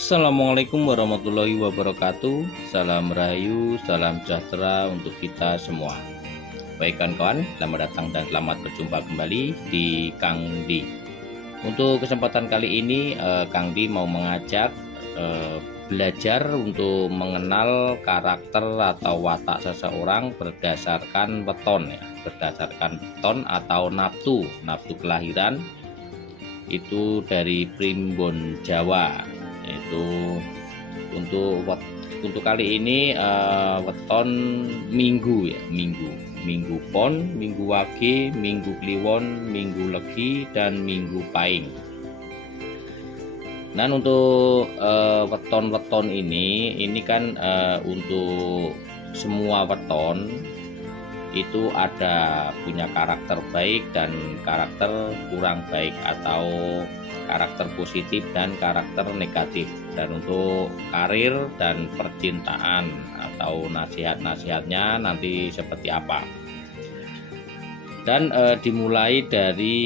Assalamualaikum warahmatullahi wabarakatuh. Salam rahayu, salam sejahtera untuk kita semua. Baik kawan-kawan, selamat datang dan selamat berjumpa kembali di Kang Di. Untuk kesempatan kali ini Kang Di mau mengajak belajar untuk mengenal karakter atau watak seseorang berdasarkan weton ya, berdasarkan weton atau nafsu kelahiran itu dari Primbon Jawa. Itu untuk kali ini weton minggu ya, minggu pon, minggu wage, minggu kliwon, minggu legi, dan minggu paing. Nah, untuk weton-weton ini kan untuk semua weton itu ada punya karakter baik dan karakter kurang baik, atau karakter positif dan karakter negatif. Dan untuk karir dan percintaan atau nasihat-nasihatnya nanti seperti apa. Dan dimulai dari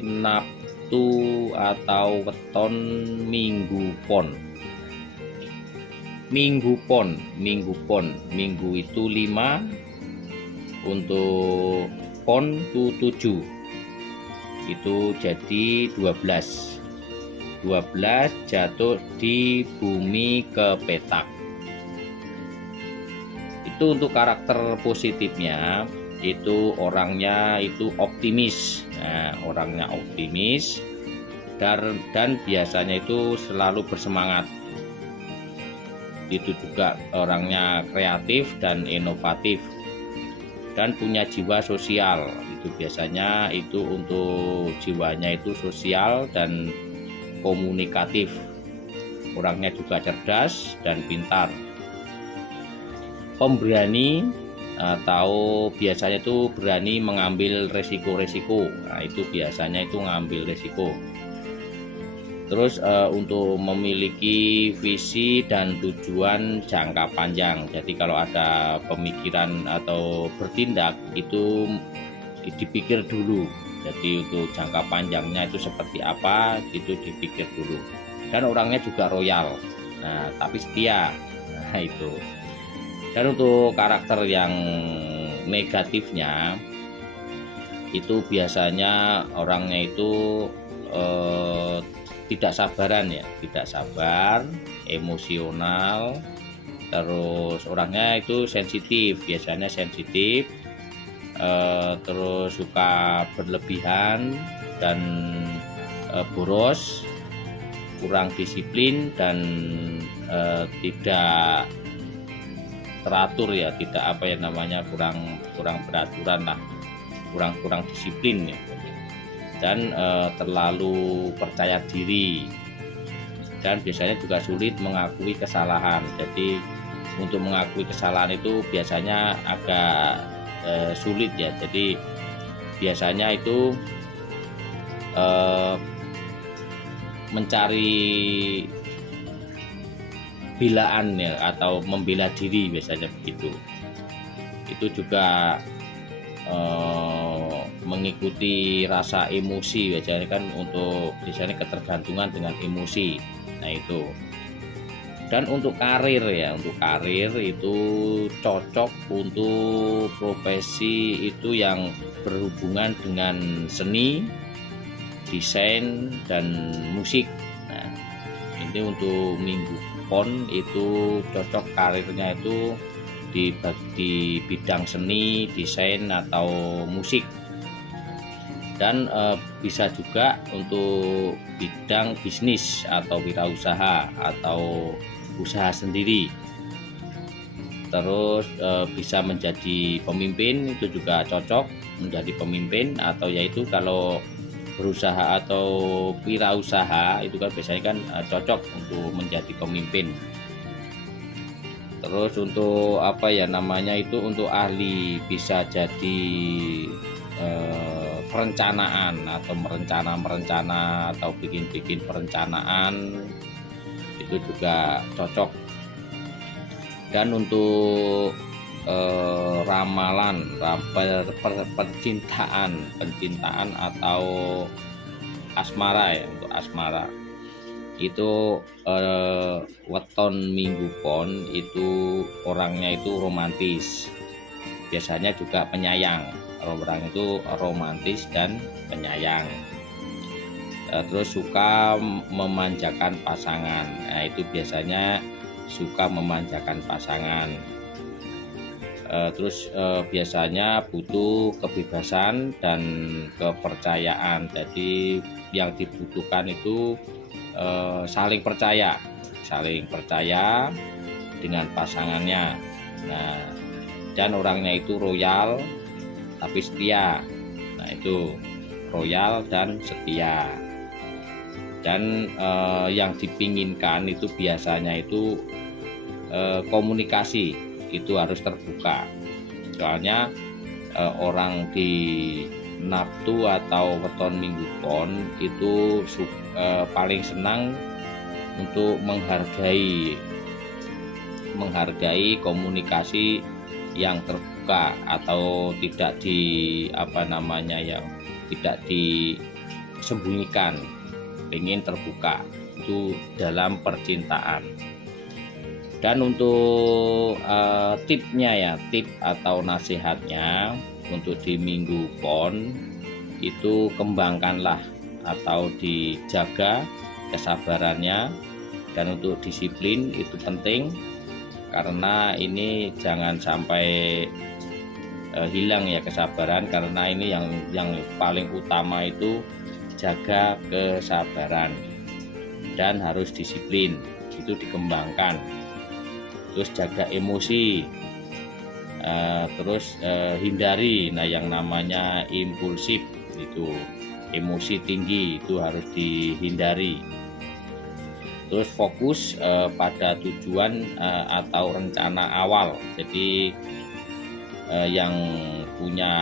nafsu atau weton minggu pon. Minggu itu 5, untuk pon itu 7, itu jadi 12 jatuh di bumi ke petak. Itu untuk karakter positifnya, itu orangnya itu optimis. Nah, orangnya optimis dan biasanya itu selalu bersemangat. Itu juga orangnya kreatif dan inovatif dan punya jiwa sosial. Itu biasanya itu untuk jiwanya itu sosial dan komunikatif. Orangnya juga cerdas dan pintar. Pemberani atau biasanya itu berani mengambil resiko-resiko. Nah, itu biasanya itu ngambil resiko. Terus untuk memiliki visi dan tujuan jangka panjang. Jadi kalau ada pemikiran atau bertindak itu dipikir dulu. Jadi untuk jangka panjangnya itu seperti apa, itu dipikir dulu. Dan orangnya juga royal, nah tapi setia. Nah itu. Dan untuk karakter yang negatifnya itu biasanya orangnya itu tidak sabaran ya, tidak sabar, emosional, terus orangnya itu sensitif, biasanya sensitif, terus suka berlebihan dan boros, kurang disiplin dan tidak teratur ya, tidak apa ya namanya, kurang beraturan lah, kurang disiplin ya. Dan terlalu percaya diri, dan biasanya juga sulit mengakui kesalahan. Jadi untuk mengakui kesalahan itu biasanya agak sulit ya. Jadi biasanya itu mencari belaan ya, atau membela diri, biasanya begitu. Itu juga mengikuti rasa emosi, biasanya kan untuk biasanya ketergantungan dengan emosi. Nah itu. Dan untuk karir ya, untuk karir itu cocok untuk profesi itu yang berhubungan dengan seni, desain, dan musik. Nah ini untuk minggu pon itu cocok karirnya itu di bidang seni, desain, atau musik. Dan bisa juga untuk bidang bisnis atau wirausaha atau usaha sendiri. Terus bisa menjadi pemimpin, itu juga cocok menjadi pemimpin, atau yaitu kalau berusaha atau wirausaha itu kan biasanya kan cocok untuk menjadi pemimpin. Terus untuk apa ya namanya itu, untuk ahli, bisa jadi perencanaan atau merencana atau bikin perencanaan, itu juga cocok. Dan untuk ramalan percintaan atau asmara ya, untuk asmara itu weton Minggu Pon itu orangnya itu romantis, biasanya juga penyayang. Orang itu romantis dan penyayang. Terus suka memanjakan pasangan. Nah, itu biasanya suka memanjakan pasangan. Terus biasanya butuh kebebasan dan kepercayaan. Jadi yang dibutuhkan itu saling percaya dengan pasangannya. Nah, dan orangnya itu royal tapi setia. Nah, itu royal dan setia. Dan yang dipinginkan itu biasanya itu komunikasi itu harus terbuka. Soalnya orang di Naftu atau weton Minggu Pon itu paling senang untuk menghargai komunikasi yang terbuka, atau tidak tidak disembunyikan, ingin terbuka itu dalam percintaan. Dan untuk tipnya tip atau nasihatnya untuk di Minggu Pon itu kembangkanlah atau dijaga kesabarannya, dan untuk disiplin itu penting, karena ini jangan sampai hilang ya kesabaran, karena ini yang paling utama itu jaga kesabaran dan harus disiplin, itu dikembangkan. Terus jaga emosi, terus hindari yang namanya impulsif, itu emosi tinggi itu harus dihindari. Terus fokus pada tujuan atau rencana awal. Jadi yang punya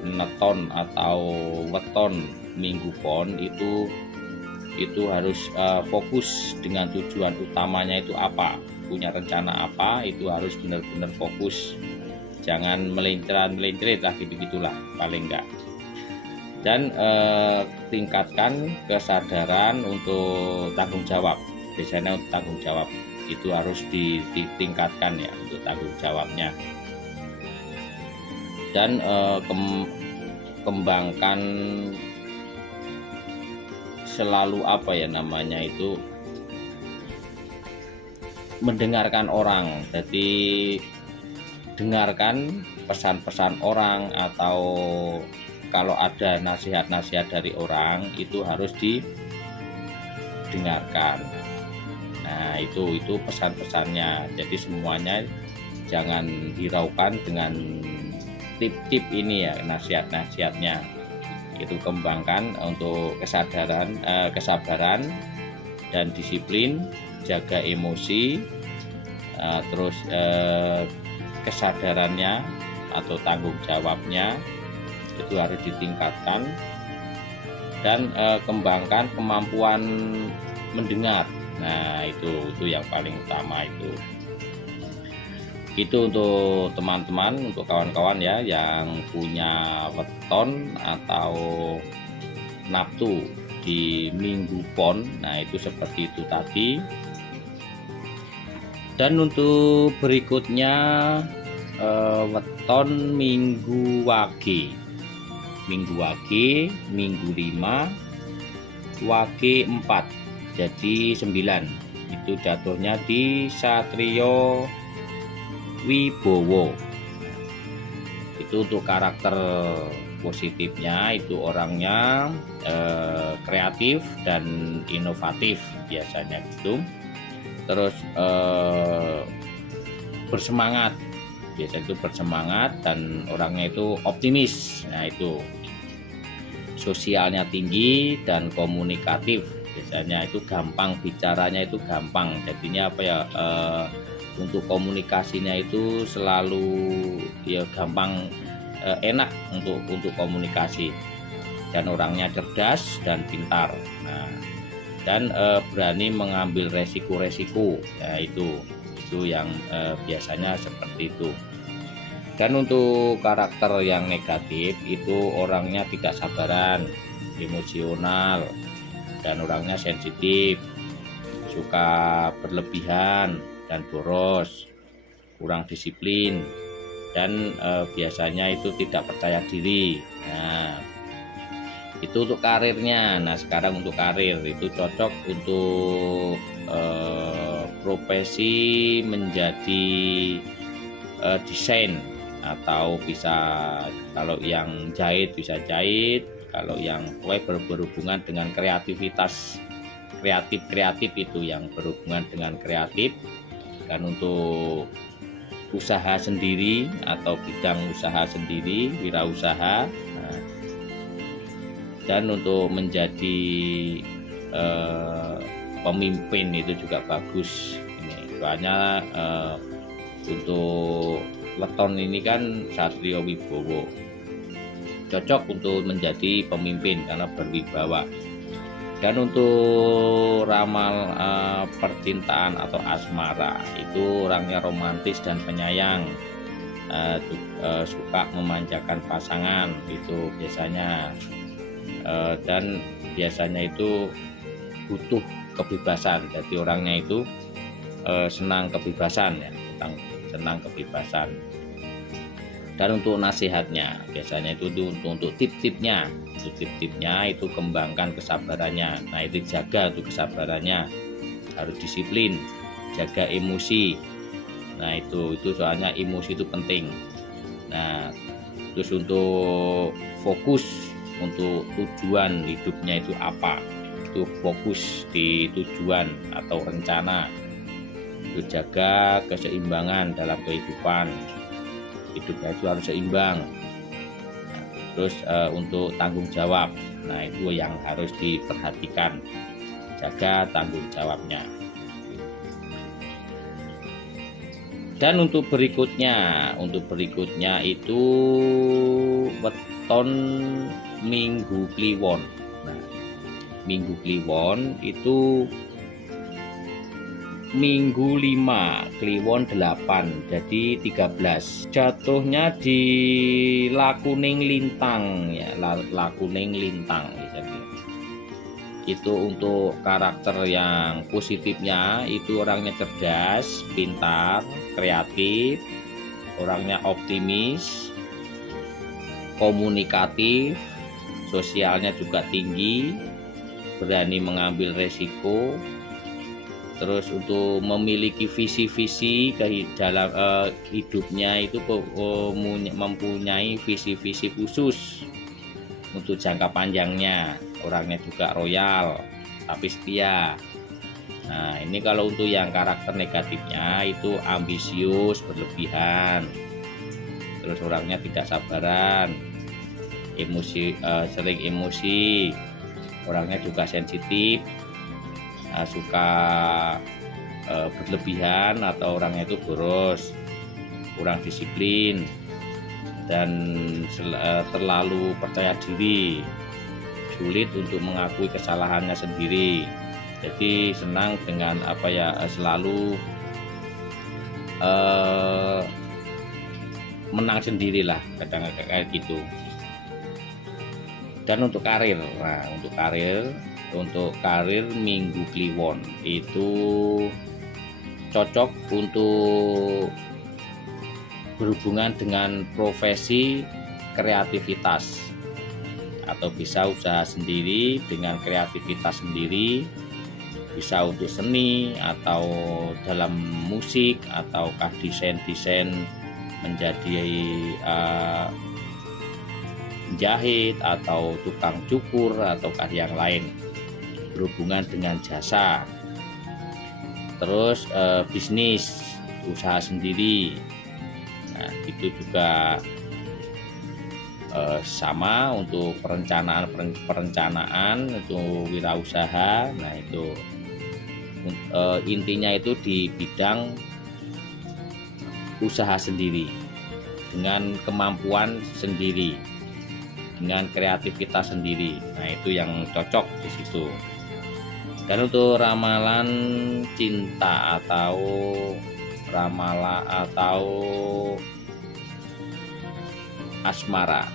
neton atau weton Minggu Pon itu harus fokus dengan tujuan utamanya itu apa, punya rencana apa, itu harus benar-benar fokus, jangan melencret lah, gitulah paling enggak. Dan tingkatkan kesadaran untuk tanggung jawab. Biasanya untuk tanggung jawab itu harus ditingkatkan ya, untuk tanggung jawabnya. Dan kembangkan selalu mendengarkan orang. Jadi dengarkan pesan-pesan orang, atau kalau ada nasihat-nasihat dari orang itu harus didengarkan. Nah, itu pesan-pesannya. Jadi semuanya jangan hiraukan dengan tip-tip ini ya, nasihat-nasihatnya. Itu kembangkan untuk kesabaran dan disiplin, jaga emosi, terus kesadarannya atau tanggung jawabnya itu harus ditingkatkan, dan kembangkan kemampuan mendengar. Nah, itu yang paling utama itu. Itu untuk teman-teman, untuk kawan-kawan ya yang punya weton atau naftu di Minggu Pon. Nah, itu seperti itu tadi. Dan untuk berikutnya weton Minggu Wage, Minggu 5, Wage 4, jadi 9. Itu jatuhnya di Satrio Wibowo. Itu untuk karakter positifnya, itu orangnya kreatif dan inovatif biasanya gitu. Terus bersemangat, biasanya itu bersemangat, dan orangnya itu optimis. Nah, itu sosialnya tinggi dan komunikatif, biasanya itu gampang, bicaranya itu gampang, jadinya untuk komunikasinya itu selalu ya gampang, enak untuk komunikasi, dan orangnya cerdas dan pintar. Nah, dan berani mengambil resiko-resiko. Nah, itu yang biasanya seperti itu. Dan untuk karakter yang negatif itu orangnya tidak sabaran, emosional, dan orangnya sensitif, suka berlebihan dan boros, kurang disiplin, dan biasanya itu tidak percaya diri. Nah, itu untuk karirnya. Nah, sekarang untuk karir itu cocok untuk profesi menjadi desain, atau bisa, kalau yang jahit bisa jahit, kalau yang berhubungan dengan kreatif itu yang berhubungan dengan kreatif. Dan untuk usaha sendiri atau bidang usaha sendiri, wirausaha. Nah, dan untuk menjadi pemimpin itu juga bagus. Ini soalnya untuk weton ini kan Satrio Wibowo, cocok untuk menjadi pemimpin karena berwibawa. Dan untuk ramal percintaan atau asmara, itu orangnya romantis dan penyayang, suka memanjakan pasangan itu biasanya, dan biasanya itu butuh kebebasan. Jadi orangnya itu senang kebebasan ya, senang kebebasan. Dan untuk nasihatnya biasanya itu untuk tip-tipnya, itu kembangkan kesabarannya. Nah, itu jaga tuh kesabarannya, harus disiplin, jaga emosi. Nah, itu soalnya emosi itu penting. Nah, terus untuk fokus untuk tujuan hidupnya itu apa, itu fokus di tujuan atau rencana. Itu jaga keseimbangan dalam kehidupan, hidupnya itu harus seimbang. Terus untuk tanggung jawab, nah itu yang harus diperhatikan, jaga tanggung jawabnya. Dan untuk berikutnya itu weton Minggu Kliwon. Nah, Minggu Kliwon itu Minggu 5, Kliwon 8, jadi 13. Jatuhnya di Lakuning Lintang ya, Lakuning Lintang jadi. Itu untuk karakter yang positifnya, itu orangnya cerdas, pintar, kreatif, orangnya optimis, komunikatif, sosialnya juga tinggi, berani mengambil resiko. Terus untuk memiliki visi-visi dalam hidupnya itu mempunyai visi-visi khusus untuk jangka panjangnya. Orangnya juga royal tapi setia. Nah, ini kalau untuk yang karakter negatifnya itu ambisius, berlebihan, terus orangnya tidak sabaran, emosi, sering emosi, orangnya juga sensitif, suka berlebihan, atau orangnya itu boros, kurang disiplin, dan terlalu percaya diri, sulit untuk mengakui kesalahannya sendiri. Jadi senang dengan selalu menang sendirilah, kadang-kadang kayak gitu. Dan untuk karir, untuk karir Minggu Kliwon itu cocok untuk berhubungan dengan profesi kreativitas, atau bisa usaha sendiri dengan kreativitas sendiri, bisa untuk seni atau dalam musik, ataukah desain menjadi jahit atau tukang cukur, ataukah yang lain berhubungan dengan jasa. Terus bisnis, usaha sendiri, nah itu juga sama untuk perencanaan untuk wirausaha. Nah itu intinya itu di bidang usaha sendiri dengan kemampuan sendiri, dengan kreativitas sendiri. Nah itu yang cocok di situ. Dan untuk ramalan cinta atau asmara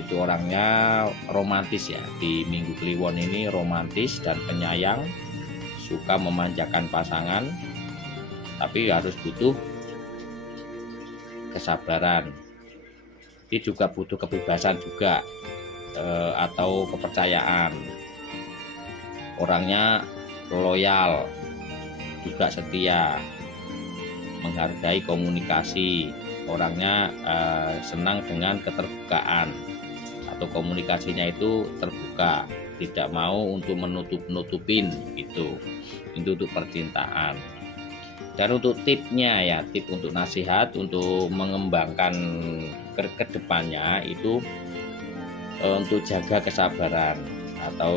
itu orangnya romantis ya. Di Minggu Kliwon ini romantis dan penyayang, suka memanjakan pasangan, tapi harus butuh kesabaran. Dia juga butuh kebebasan juga, atau kepercayaan. Orangnya loyal, juga setia, menghargai komunikasi. Orangnya senang dengan keterbukaan, atau komunikasinya itu terbuka, tidak mau untuk menutup-nutupin gitu. Itu untuk percintaan. Dan untuk tipnya ya, tip untuk nasihat untuk mengembangkan ke depannya itu untuk jaga kesabaran, atau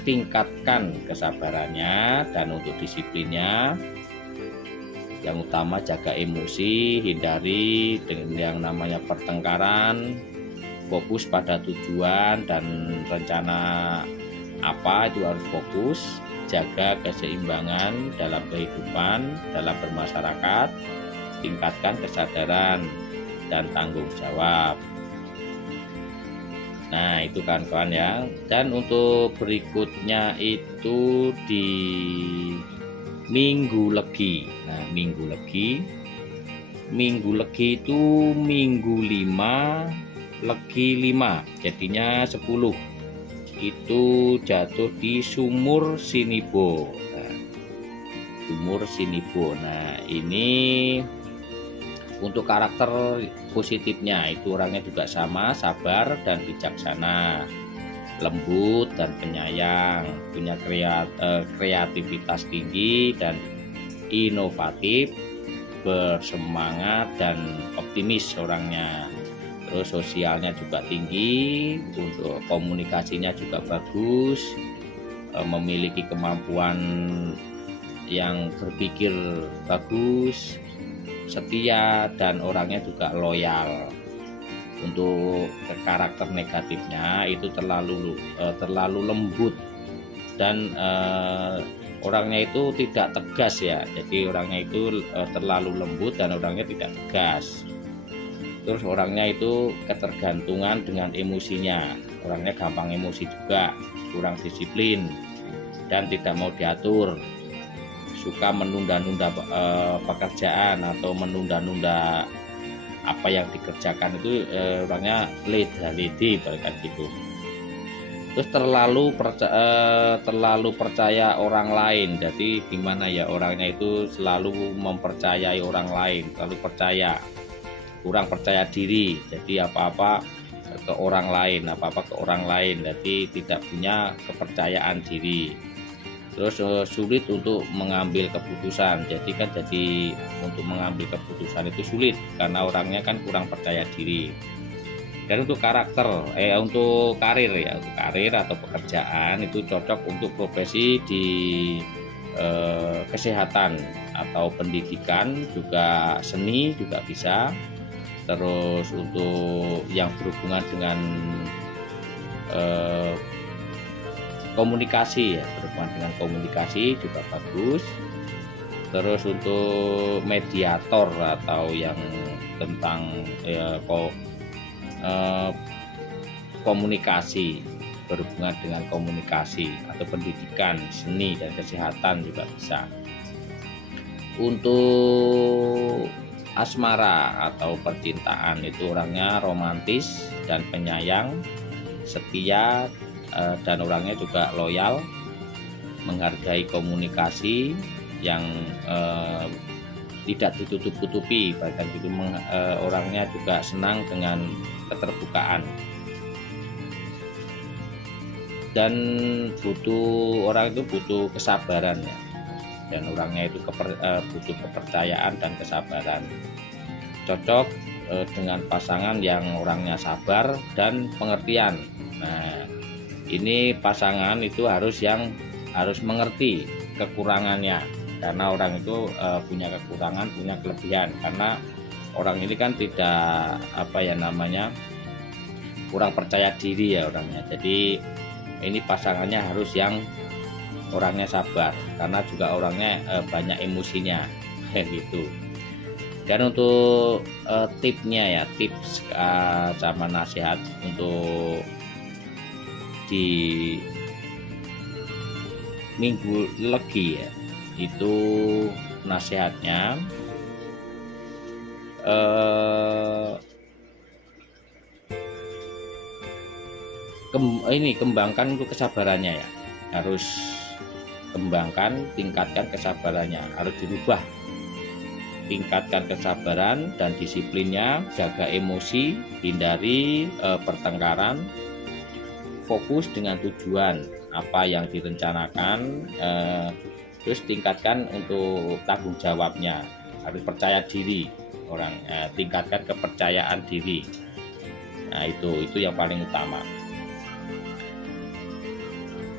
tingkatkan kesabarannya, dan untuk disiplinnya yang utama jaga emosi, hindari dengan yang namanya pertengkaran, fokus pada tujuan dan rencana apa itu harus fokus, jaga keseimbangan dalam kehidupan, dalam bermasyarakat, tingkatkan kesadaran dan tanggung jawab. Nah itu kawan-kawan ya. Dan untuk berikutnya itu di Minggu Legi. Nah Minggu Legi itu Minggu 5 Legi 5, jadinya 10. Itu jatuh di Sumur Sinibo. Sumur Sinibo. Nah ini untuk karakter positifnya itu orangnya juga sama, sabar dan bijaksana, lembut dan penyayang, punya kreativitas tinggi dan inovatif, bersemangat dan optimis orangnya. Terus sosialnya juga tinggi, untuk komunikasinya juga bagus, memiliki kemampuan yang berpikir bagus, setia, dan orangnya juga loyal. Untuk karakter negatifnya itu terlalu lembut, dan orangnya itu tidak tegas ya. Jadi orangnya itu terlalu lembut dan orangnya tidak tegas. Terus orangnya itu ketergantungan dengan emosinya, orangnya gampang emosi juga, kurang disiplin dan tidak mau diatur, suka menunda-nunda pekerjaan atau menunda-nunda apa yang dikerjakan. Itu orangnya leda-ledi bahkan gitu. Terus terlalu percaya orang lain. Jadi gimana ya, orangnya itu selalu mempercayai orang lain, terlalu percaya, kurang percaya diri. Jadi apa-apa ke orang lain, jadi tidak punya kepercayaan diri. Terus sulit untuk mengambil keputusan. Jadi untuk mengambil keputusan itu sulit karena orangnya kan kurang percaya diri. Dan untuk untuk karir ya, untuk karir atau pekerjaan itu cocok untuk profesi di kesehatan atau pendidikan, juga seni juga bisa. Terus untuk yang berhubungan dengan komunikasi ya, berhubungan dengan komunikasi juga bagus. Terus untuk mediator atau yang tentang komunikasi, berhubungan dengan komunikasi atau pendidikan, seni dan kesehatan juga bisa. Untuk asmara atau percintaan itu orangnya romantis dan penyayang, setia, dan orangnya juga loyal, menghargai komunikasi yang tidak ditutup-tutupi, bahkan gitu. Orangnya juga senang dengan keterbukaan, dan orang itu butuh kesabaran ya. Dan orangnya itu butuh kepercayaan dan kesabaran. Cocok dengan pasangan yang orangnya sabar dan pengertian. Nah ini pasangan itu harus mengerti kekurangannya, karena orang itu punya kekurangan, punya kelebihan. Karena orang ini kan tidak kurang percaya diri ya orangnya. Jadi ini pasangannya harus yang orangnya sabar, karena juga orangnya banyak emosinya kayak gitu. Dan untuk tipsnya ya, tips sama nasihat untuk di minggu legi ya, itu nasihatnya kembangkan untuk kesabarannya ya, harus kembangkan, tingkatkan kesabarannya, harus dirubah, tingkatkan kesabaran dan disiplinnya, jaga emosi, hindari pertengkaran, fokus dengan tujuan apa yang direncanakan, terus tingkatkan untuk tanggung jawabnya, harus percaya diri orang, tingkatkan kepercayaan diri. Nah itu yang paling utama.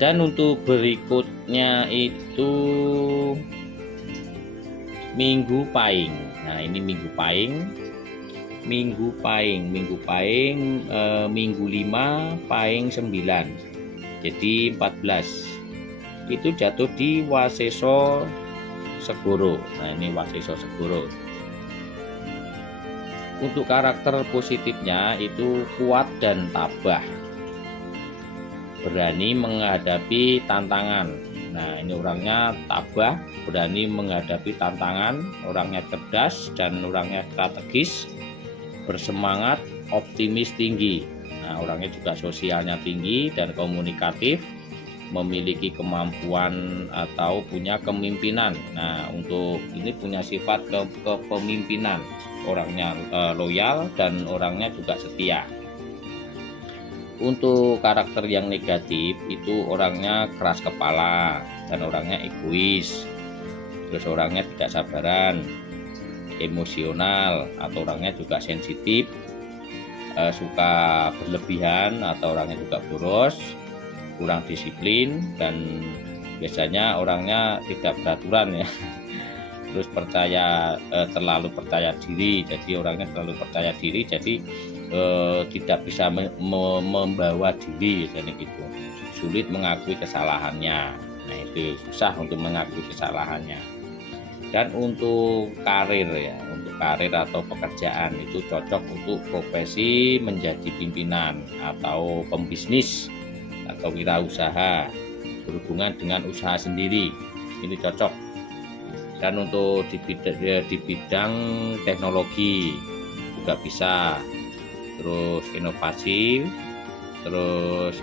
Dan untuk berikutnya itu Minggu Pahing. Nah ini Minggu Pahing, Minggu 5, Pahing 9, jadi 14. Itu jatuh di Waseso Segoro. Nah ini Waseso Segoro. Untuk karakter positifnya itu kuat dan tabah, berani menghadapi tantangan. Nah ini orangnya tabah, berani menghadapi tantangan, orangnya cerdas dan orangnya strategis, bersemangat, optimis tinggi. Nah orangnya juga sosialnya tinggi dan komunikatif, memiliki kemampuan atau punya kepemimpinan. Nah untuk ini punya sifat kepemimpinan, orangnya loyal dan orangnya juga setia. Untuk karakter yang negatif itu orangnya keras kepala dan orangnya egois, terus orangnya tidak sabaran, emosional atau orangnya juga sensitif, suka berlebihan atau orangnya juga boros, kurang disiplin dan biasanya orangnya tidak beraturan ya. Terus terlalu percaya diri, jadi orangnya terlalu percaya diri, jadi tidak bisa membawa diri, jadi gitu, sulit mengakui kesalahannya. Nah itu susah untuk mengakui kesalahannya. Dan untuk karir ya, untuk karir atau pekerjaan itu cocok untuk profesi menjadi pimpinan atau pembisnis atau wirausaha, berhubungan dengan usaha sendiri, ini cocok. Dan untuk di bidang teknologi juga bisa, terus inovasi, terus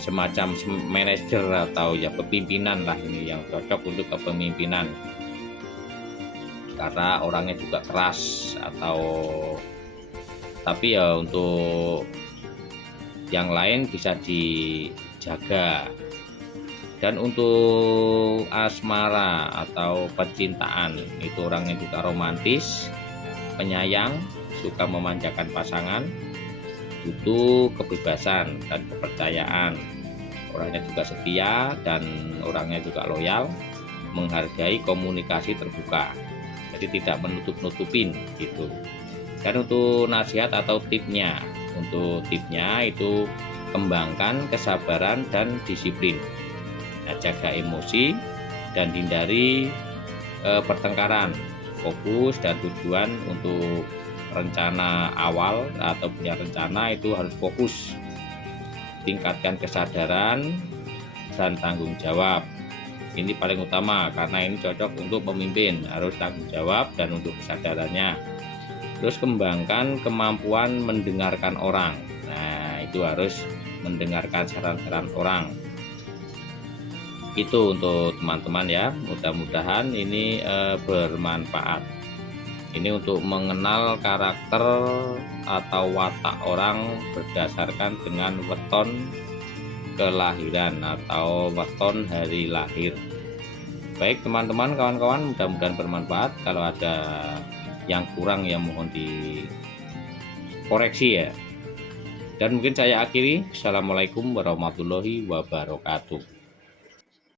semacam manajer atau ya kepemimpinan lah, ini yang cocok untuk kepemimpinan karena orangnya juga keras atau, tapi ya untuk yang lain bisa dijaga. Dan untuk asmara atau percintaan itu orangnya juga romantis, penyayang, suka memanjakan pasangan, butuh kebebasan dan kepercayaan, orangnya juga setia dan orangnya juga loyal, menghargai komunikasi terbuka, jadi tidak menutup-nutupin gitu. Dan untuk nasihat atau tipsnya, untuk tipsnya itu kembangkan kesabaran dan disiplin, jaga emosi dan hindari pertengkaran, fokus dan tujuan. Untuk rencana awal atau punya rencana itu harus fokus, tingkatkan kesadaran dan tanggung jawab, ini paling utama karena ini cocok untuk pemimpin, harus tanggung jawab dan untuk kesadarannya. Terus kembangkan kemampuan mendengarkan orang, nah itu harus mendengarkan saran-saran orang. Itu untuk teman-teman ya, mudah-mudahan ini bermanfaat. Ini untuk mengenal karakter atau watak orang berdasarkan dengan weton kelahiran atau weton hari lahir. Baik teman-teman, kawan-kawan, mudah-mudahan bermanfaat. Kalau ada yang kurang ya mohon dikoreksi ya. Dan mungkin saya akhiri. Assalamualaikum warahmatullahi wabarakatuh.